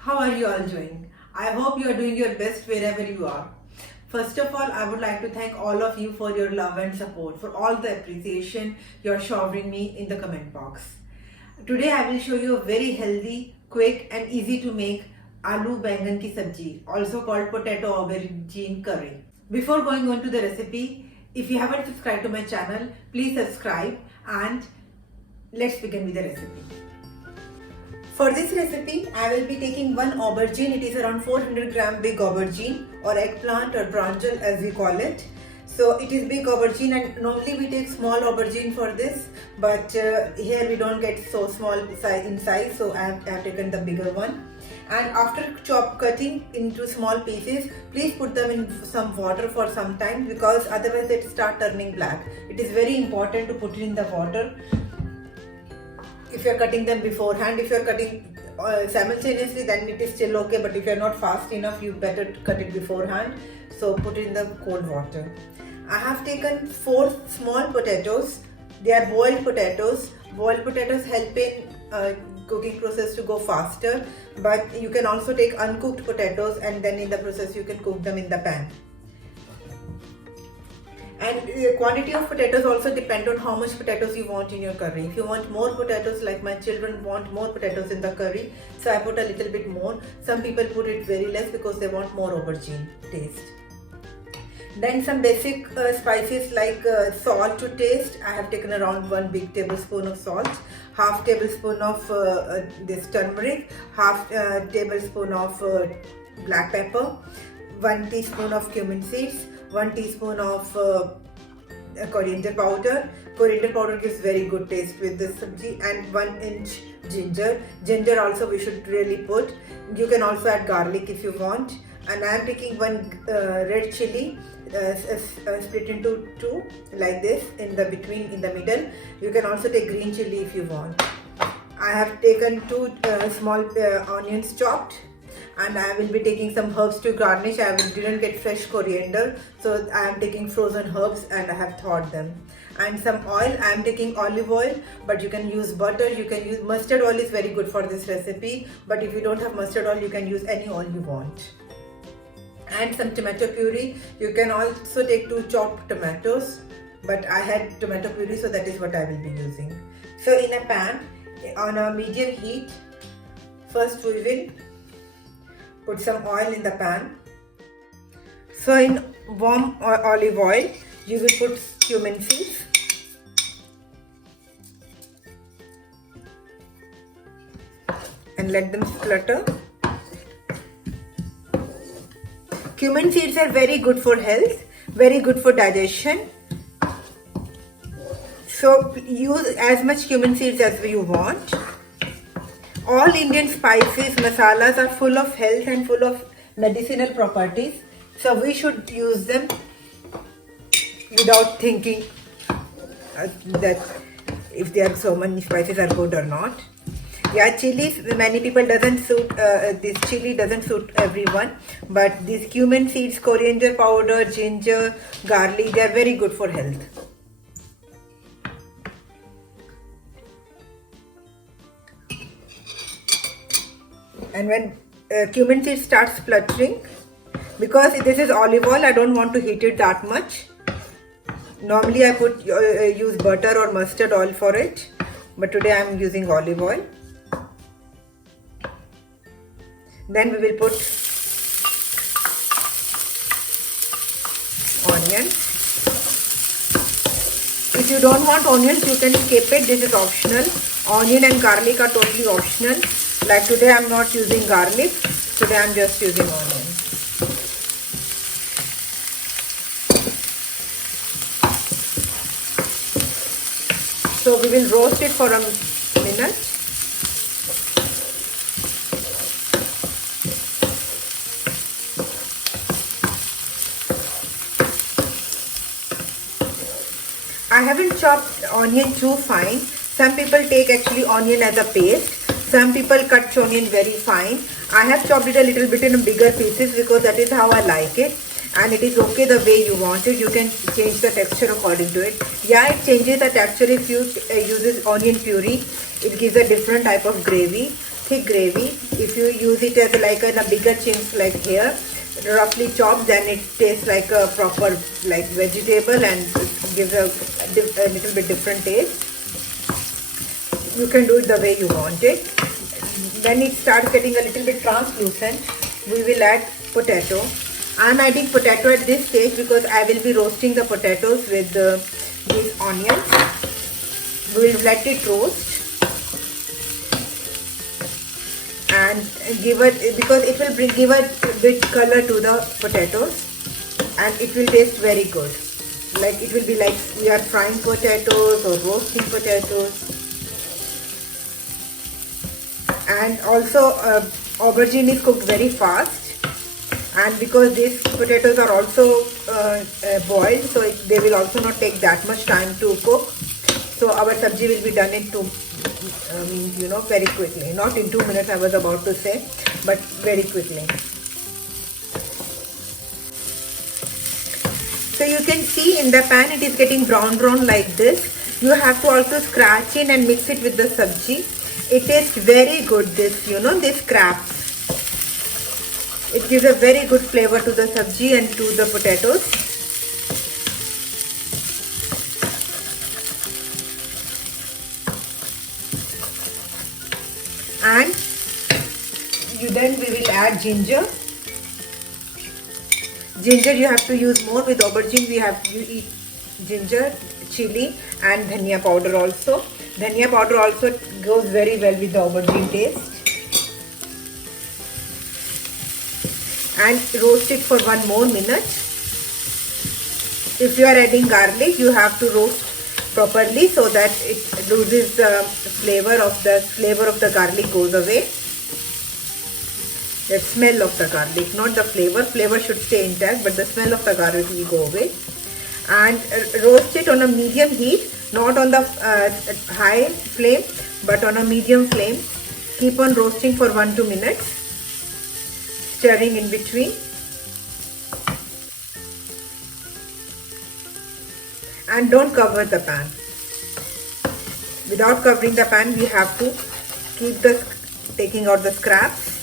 how are you all doing? I hope you are doing your best wherever you are. First of all, I would like to thank all of you for your love and support, for all the appreciation you are showering me in the comment box. Today I will show you a very healthy, quick and easy to make aloo bangan ki sabji, also called potato aubergine curry. Before going on to the recipe, if you haven't subscribed to my channel, please subscribe and let's begin with the recipe. For this recipe, I will be taking one aubergine. It is around 400 gram big aubergine or eggplant or brinjal as we call it. So it is big aubergine and normally we take small aubergine for this, but here we don't get so small in size, so I have taken the bigger one. And after cutting into small pieces, please put them in some water for some time because otherwise they start turning black. It is very important to put it in the water if you are cutting them beforehand. If you are cutting simultaneously, then it is still okay, but if you are not fast enough, you better cut it beforehand. So put it in the cold water. I have taken 4 small potatoes. They are boiled potatoes. Boiled potatoes help in cooking process to go faster, but you can also take uncooked potatoes and then in the process you can cook them in the pan. And the quantity of potatoes also depend on how much potatoes you want in your curry. If you want more potatoes, like my children want more potatoes in the curry, so I put a little bit more. Some people put it very less because they want more aubergine taste. Then some basic spices like salt to taste. I have taken around 1 big tablespoon of salt, half tablespoon of this turmeric, half tablespoon of black pepper, 1 teaspoon of cumin seeds, 1 teaspoon of coriander powder. Coriander powder gives very good taste with this sabji, and 1 inch ginger. Ginger also we should really put. You can also add garlic if you want. And I am taking 1 red chili split into 2 like this in the middle. You can also take green chili if you want. I have taken 2 small onions chopped. And I will be taking some herbs to garnish. I didn't get fresh coriander, so I am taking frozen herbs and I have thawed them. And some oil. I am taking olive oil, but you can use butter. You can use mustard oil is very good for this recipe. But if you don't have mustard oil, you can use any oil you want. And some tomato puree. You can also take 2 chopped tomatoes, but I had tomato puree, so that is what I will be using. So in a pan on a medium heat, first we will put some oil in the pan. So in warm olive oil, you will put cumin seeds, and let them splutter. Cumin seeds are very good for health, very good for digestion. So use as much cumin seeds as you want. All Indian spices, masalas are full of health and full of medicinal properties. So we should use them without thinking that if there are so many spices are good or not. Yeah, chilies, many people doesn't suit, this chili doesn't suit everyone. But these cumin seeds, coriander powder, ginger, garlic, they are very good for health. And when cumin seeds start spluttering, because this is olive oil, I don't want to heat it that much. Normally I use butter or mustard oil for it, but today I am using olive oil. Then we will put onions. If you don't want onions, you can skip it. This is optional. Onion and garlic are totally optional. Like today I am not using garlic. Today I am just using onion. So we will roast it for a minute. I haven't chopped onion too fine. Some people take actually onion as a paste. Some people cut onion very fine. I have chopped it a little bit in bigger pieces because that is how I like it. And it is okay the way you want it. You can change the texture according to it. Yeah, it changes the texture if you use onion puree. It gives a different type of gravy. thick gravy. If you use it as like in a bigger chunks like here, roughly chopped, then it tastes like a proper like vegetable and it gives a little bit different taste. You can do it the way you want it. When it starts getting a little bit translucent, we will add potato. I am adding potato at this stage because I will be roasting the potatoes with these onions. We will let it roast and give it, because it will give a bit color to the potatoes and it will taste very good. Like it will be like we are frying potatoes or roasting potatoes. And also aubergine is cooked very fast, and because these potatoes are also boiled, so they will also not take that much time to cook. So our sabji will be done in very quickly. Not in 2 minutes I was about to say, but very quickly. So you can see in the pan it is getting brown like this. You have to also scratch in and mix it with the sabji. It tastes very good, this scraps. It gives a very good flavor to the sabji and to the potatoes. And then we will add ginger. Ginger you have to use more. With aubergine you eat ginger, chili and dhania powder also. Dhania powder also goes very well with the aubergine taste. And roast it for 1 more minute. If you are adding garlic, you have to roast properly so that it loses the flavor of the garlic goes away. The smell of the garlic, not the flavor. Flavor should stay intact, but the smell of the garlic will go away. And roast it on a medium heat, not on the high flame, but on a medium flame. Keep on roasting for 1-2 minutes, stirring in between. And don't cover the pan. Without covering the pan, we have to keep taking out the scraps.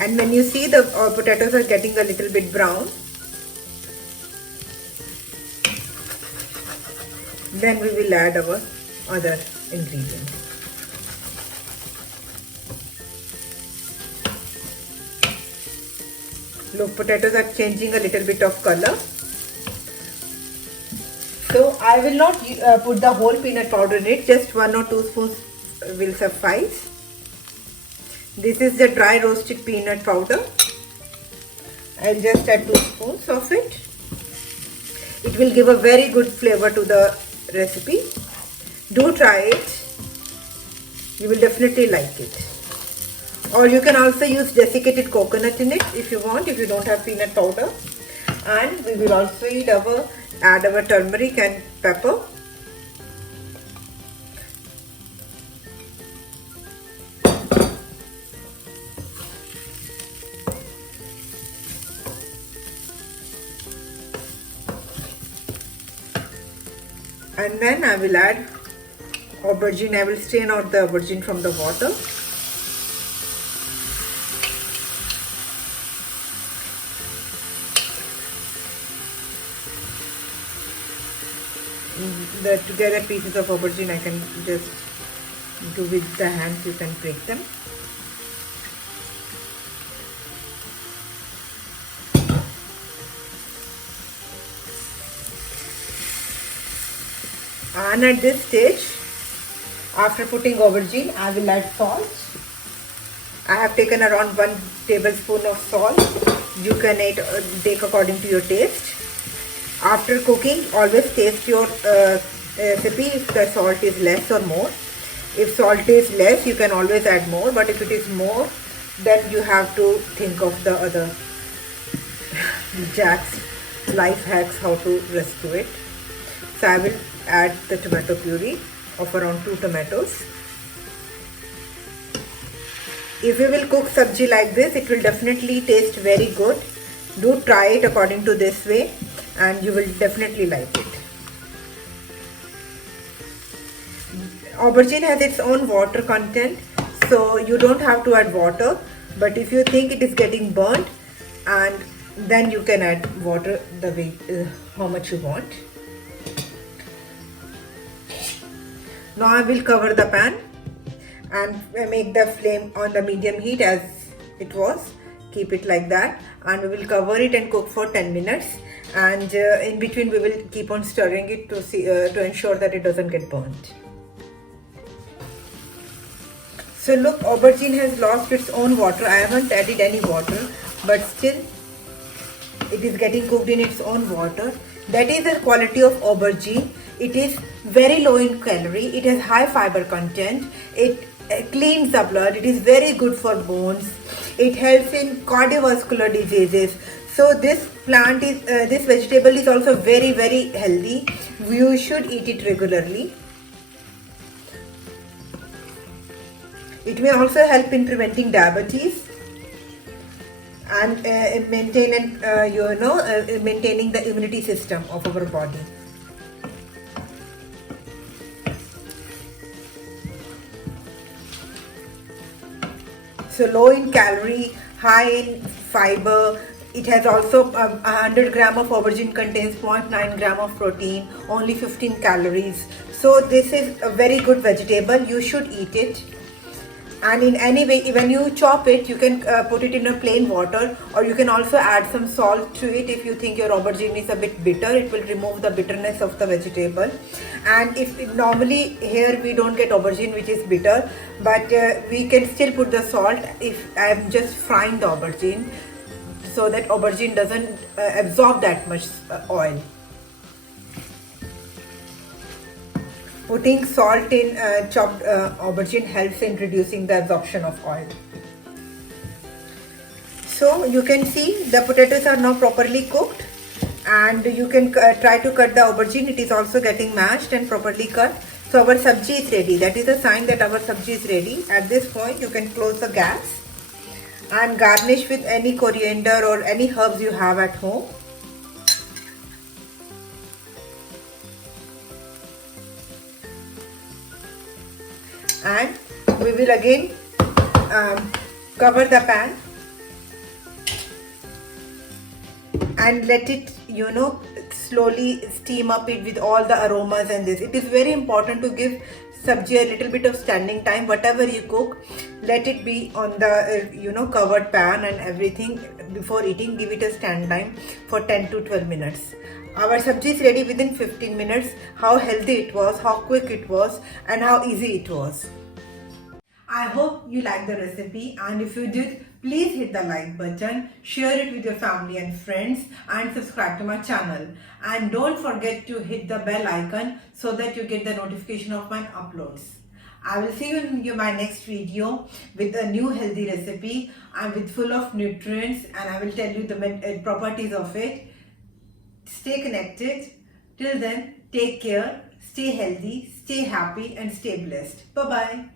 And when you see the potatoes are getting a little bit brown, then we will add our other ingredients. Look, potatoes are changing a little bit of color. So I will not put the whole peanut powder in it, just 1 or 2 spoons will suffice. This is the dry roasted peanut powder. I'll just add 2 spoons of it. It will give a very good flavor to the recipe. Do try it. You will definitely like it. Or you can also use desiccated coconut in it if you want, if you don't have peanut powder. And we will also add our turmeric and pepper. And then I will add aubergine. I will strain out the aubergine from the water. The together pieces of aubergine I can just do with the hands, you can break them. And at this stage, after putting aubergine, I will add salt. I have taken around 1 tablespoon of salt. You can take according to your taste. After cooking, always taste your recipe if the salt is less or more. If salt is less, you can always add more, but if it is more, then you have to think of the other Jack's life hacks how to rescue it. So I will add the tomato puree of around 2 tomatoes. If you will cook sabji like this, it will definitely taste very good. Do try it according to this way. and you will definitely like it. Aubergine has its own water content, so you don't have to add water, but if you think it is getting burnt, and then you can add water the way how much you want. Now I will cover the pan and make the flame on the medium heat as it was. Keep it like that, and we will cover it and cook for 10 minutes, and in between we will keep on stirring it to see to ensure that it doesn't get burnt. So look, aubergine has lost its own water. I haven't added any water, but still it is getting cooked in its own water. That is the quality of aubergine. It is very low in calorie. It has high fiber content. It cleans the blood. It is very good for bones. It helps in cardiovascular diseases. So this plant is this vegetable is also very healthy. You should eat it regularly. It may also help in preventing diabetes and maintaining the immunity system of our body. So low in calorie, high in fiber. It has also 100 gram of aubergine contains 0.9 gram of protein, only 15 calories. So this is a very good vegetable. You should eat it. And in any way, when you chop it, you can put it in a plain water, or you can also add some salt to it if you think your aubergine is a bit bitter. It will remove the bitterness of the vegetable. And if normally here we don't get aubergine which is bitter, but we can still put the salt if I am just frying the aubergine, so that aubergine doesn't absorb that much oil. Putting salt in chopped aubergine helps in reducing the absorption of oil. So you can see the potatoes are now properly cooked, and you can try to cut the aubergine. It is also getting mashed and properly cut. So our sabji is ready. That is a sign that our sabji is ready. At this point you can close the gas and garnish with any coriander or any herbs you have at home. And we will again cover the pan and let it slowly steam up it with all the aromas and this. It is very important to give sabji a little bit of standing time. Whatever you cook, let it be on the covered pan and everything. Before eating, give it a stand time for 10 to 12 minutes. Our sabji is ready within 15 minutes. How healthy it was, how quick it was, and how easy it was. I hope you liked the recipe, and if you did, please hit the like button, share it with your family and friends, and subscribe to my channel. And don't forget to hit the bell icon so that you get the notification of my uploads. I will see you in my next video with a new healthy recipe and with full of nutrients, and I will tell you the properties of it. Stay connected. Till then, take care, stay healthy, stay happy, and stay blessed. Bye-bye.